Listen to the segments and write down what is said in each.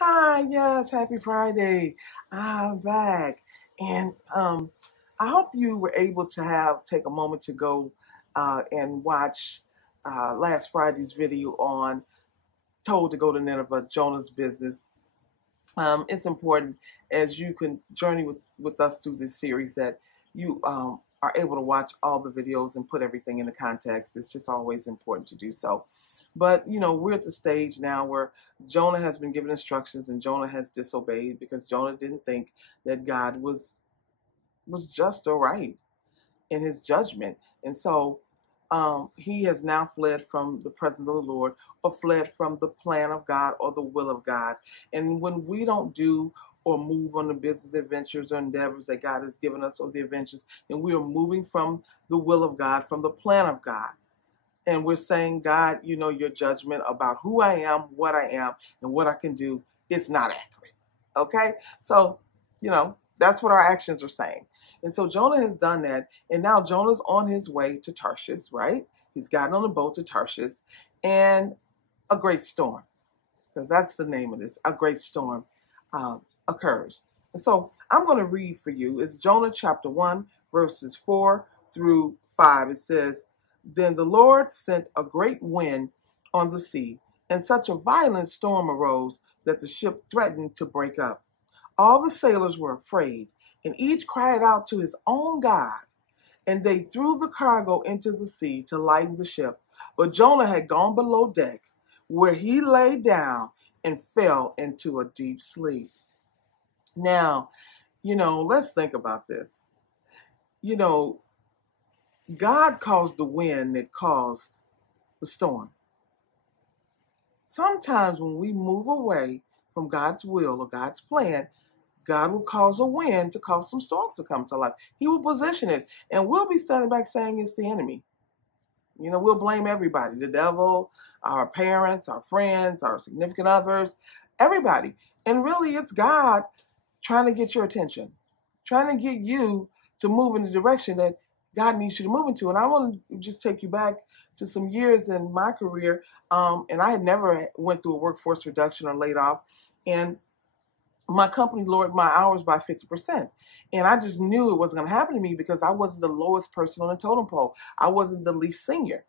Hi, yes, happy Friday. I'm back. And I hope you were able to take a moment to go and watch last Friday's video on Told to Go to Nineveh, Jonah's business. It's important as you can journey with us through this series that you are able to watch all the videos and put everything into context. It's just always important to do so. But we're at the stage now where Jonah has been given instructions and Jonah has disobeyed because Jonah didn't think that God was just or right in his judgment. And so he has now fled from the presence of the Lord or fled from the plan of God or the will of God. And when we don't do or move on the business adventures or endeavors that God has given us or the adventures, and we are moving from the will of God, from the plan of God. And we're saying, God, your judgment about who I am, and what I can do is not accurate. Okay? So, that's what our actions are saying. And so Jonah has done that. And now Jonah's on his way to Tarshish, right? He's gotten on a boat to Tarshish. And a great storm, because that's the name of this, a great storm occurs. And so I'm going to read for you. It's Jonah chapter 1, verses 4 through 5. It says, Then the Lord sent a great wind on the sea, and such a violent storm arose that the ship threatened to break up. All the sailors were afraid, and each cried out to his own God. And they threw the cargo into the sea to lighten the ship. But Jonah had gone below deck, where he lay down and fell into a deep sleep. Now, let's think about this. You know, God caused the wind that caused the storm. Sometimes when we move away from God's will or God's plan, God will cause a wind to cause some storms to come to life. He will position it, and we'll be standing back saying it's the enemy. We'll blame everybody, the devil, our parents, our friends, our significant others, everybody. And really, it's God trying to get your attention, trying to get you to move in the direction that God needs you to move into. And I want to just take you back to some years in my career. And I had never went through a workforce reduction or laid off. And my company lowered my hours by 50%. And I just knew it wasn't going to happen to me because I wasn't the lowest person on the totem pole. I wasn't the least senior.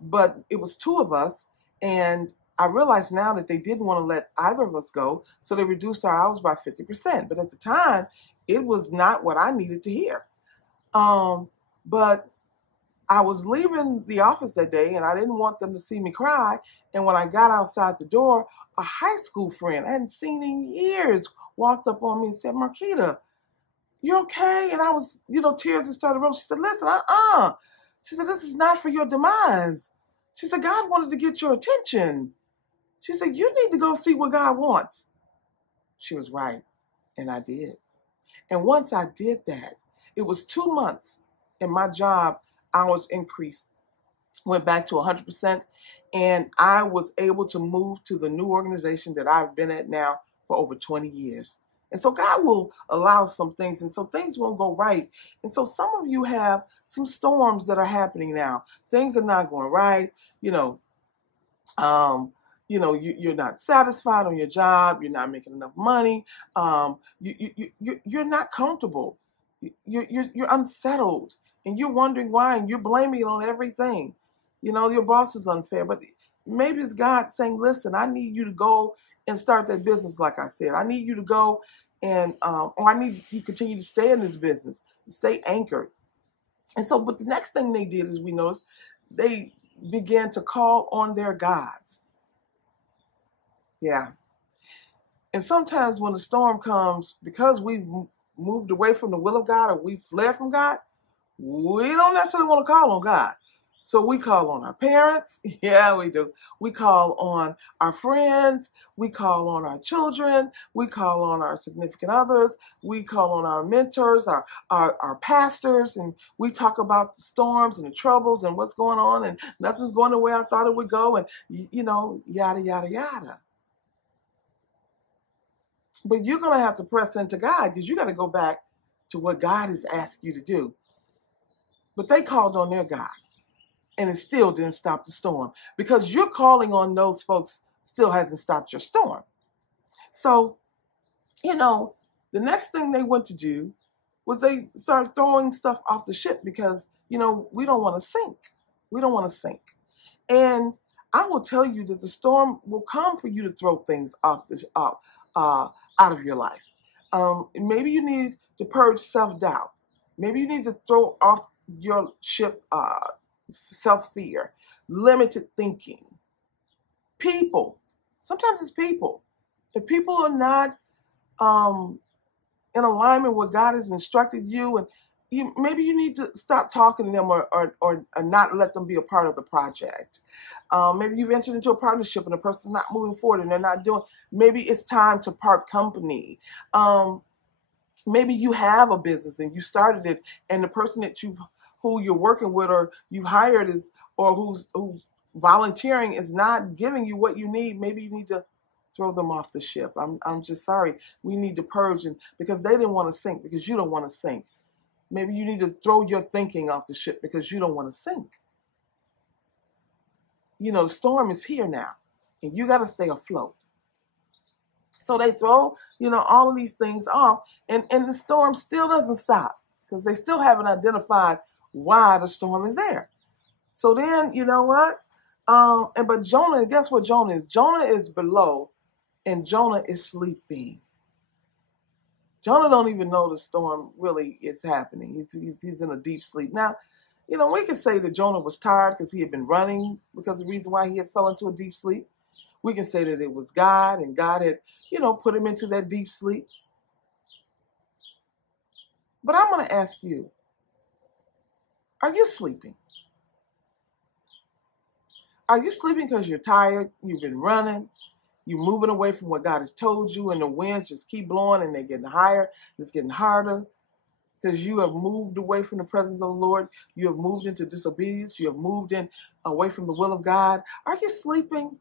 But it was two of us. And I realize now that they didn't want to let either of us go. So they reduced our hours by 50%. But at the time, it was not what I needed to hear. But I was leaving the office that day and I didn't want them to see me cry. And when I got outside the door, a high school friend I hadn't seen in years walked up on me and said, Marquita, you okay? And I was, tears had started rolling. She said, listen, She said, this is not for your demise. She said, God wanted to get your attention. She said, you need to go see what God wants. She was right. And I did. And once I did that, it was 2 months and my job hours increased, went back to 100%. And I was able to move to the new organization that I've been at now for over 20 years. And so God will allow some things, and so things won't go right. And so some of you have some storms that are happening now. Things are not going right. You're not satisfied on your job. You're not making enough money. You're not comfortable. You're unsettled, and you're wondering why, and you're blaming it on everything. Your boss is unfair, but maybe it's God saying, listen, I need you to go and start that business. Like I said, I need you to go and, or I need you to continue to stay in this business, stay anchored. And so, but the next thing they did is we noticed they began to call on their gods. Yeah. And sometimes when the storm comes, because we've moved away from the will of God or we fled from God, we don't necessarily want to call on God. So we call on our parents. Yeah, we do. We call on our friends. We call on our children. We call on our significant others. We call on our mentors, our pastors, and we talk about the storms and the troubles and what's going on, and nothing's going the way I thought it would go, and yada, yada, yada. But you're going to have to press into God because you got to go back to what God has asked you to do. But they called on their gods, and it still didn't stop the storm because you're calling on those folks still hasn't stopped your storm. So, you know, the next thing they went to do was they started throwing stuff off the ship because, we don't want to sink. We don't want to sink. And I will tell you that the storm will come for you to throw things out of your life. Maybe you need to purge self-doubt. Maybe you need to throw off your ship self-fear, limited thinking. People. Sometimes it's people. If people are not in alignment with what God has instructed you, and maybe you need to stop talking to them or not let them be a part of the project. Maybe you've entered into a partnership and the person's not moving forward and they're not doing. Maybe it's time to part company. Maybe you have a business and you started it, and the person who you're working with or you hired who's volunteering is not giving you what you need. Maybe you need to throw them off the ship. I'm just sorry. We need to purge, and because they didn't want to sink, because you don't want to sink. Maybe you need to throw your thinking off the ship because you don't want to sink. The storm is here now, and you got to stay afloat. So they throw, all of these things off, and the storm still doesn't stop because they still haven't identified why the storm is there. So then, you know what? But Jonah, guess what Jonah is? Jonah is below, and Jonah is sleeping. Jonah don't even know the storm really is happening. He's in a deep sleep. Now, we could say that Jonah was tired because he had been running, because the reason why he had fell into a deep sleep. We can say that it was God, and God had, put him into that deep sleep. But I'm going to ask you, are you sleeping? Are you sleeping because you're tired, you've been running, you're moving away from what God has told you, and the winds just keep blowing and they're getting higher, it's getting harder, because you have moved away from the presence of the Lord, you have moved into disobedience, you have moved away from the will of God. Are you sleeping?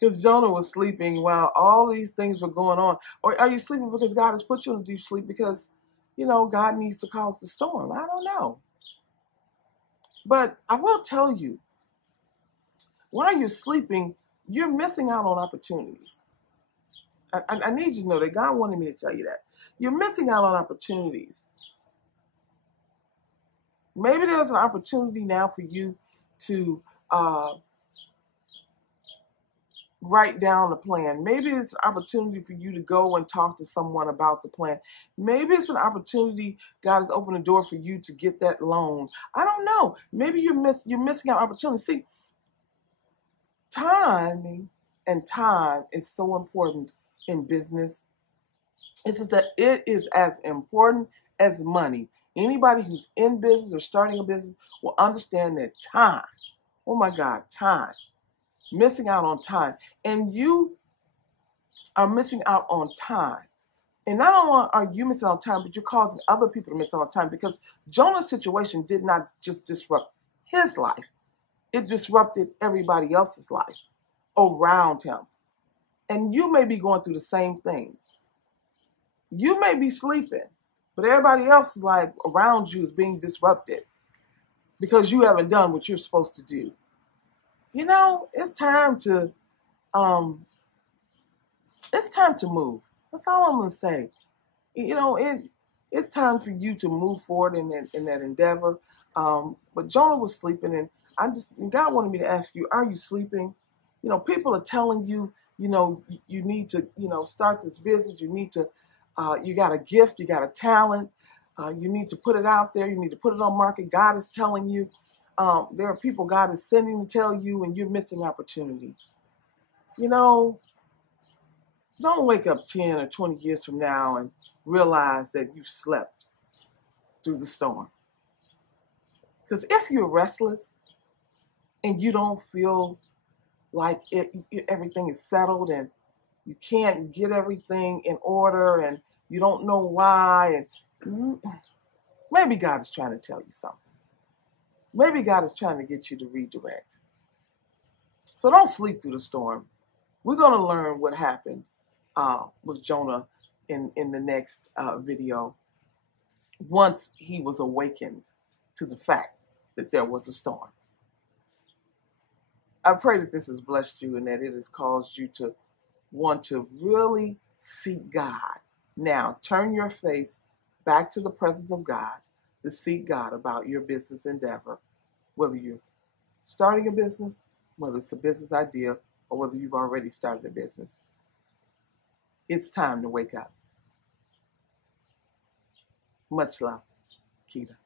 Because Jonah was sleeping while all these things were going on. Or are you sleeping because God has put you in a deep sleep because, God needs to cause the storm? I don't know. But I will tell you, while you're sleeping, you're missing out on opportunities. I need you to know that God wanted me to tell you that. You're missing out on opportunities. Maybe there's an opportunity now for you to write down the plan. Maybe it's an opportunity for you to go and talk to someone about the plan. Maybe it's an opportunity, God has opened a door for you to get that loan. I don't know. Maybe you're missing out opportunities. See, timing and time is so important in business. It's just that it is as important as money. Anybody who's in business or starting a business will understand that time, oh my God, time, missing out on time. And you are missing out on time. And not only are you missing out on time, but you're causing other people to miss out on time, because Jonah's situation did not just disrupt his life. It disrupted everybody else's life around him. And you may be going through the same thing. You may be sleeping, but everybody else's life around you is being disrupted because you haven't done what you're supposed to do. It's time to move. That's all I'm gonna say. It's time for you to move forward in that endeavor. But Jonah was sleeping, and God wanted me to ask you: are you sleeping? People are telling you, you need to, start this business. You need to, you got a gift, you got a talent. You need to put it out there. You need to put it on market. God is telling you. There are people God is sending to tell you, and you're missing opportunity. Don't wake up 10 or 20 years from now and realize that you slept through the storm. Because if you're restless and you don't feel like everything is settled and you can't get everything in order and you don't know why, and maybe God is trying to tell you something. Maybe God is trying to get you to redirect. So don't sleep through the storm. We're going to learn what happened with Jonah in the next video once he was awakened to the fact that there was a storm. I pray that this has blessed you and that it has caused you to want to really seek God. Now, turn your face back to the presence of God to seek God about your business endeavor, whether you're starting a business, whether it's a business idea, or whether you've already started a business. It's time to wake up. Much love, Keita.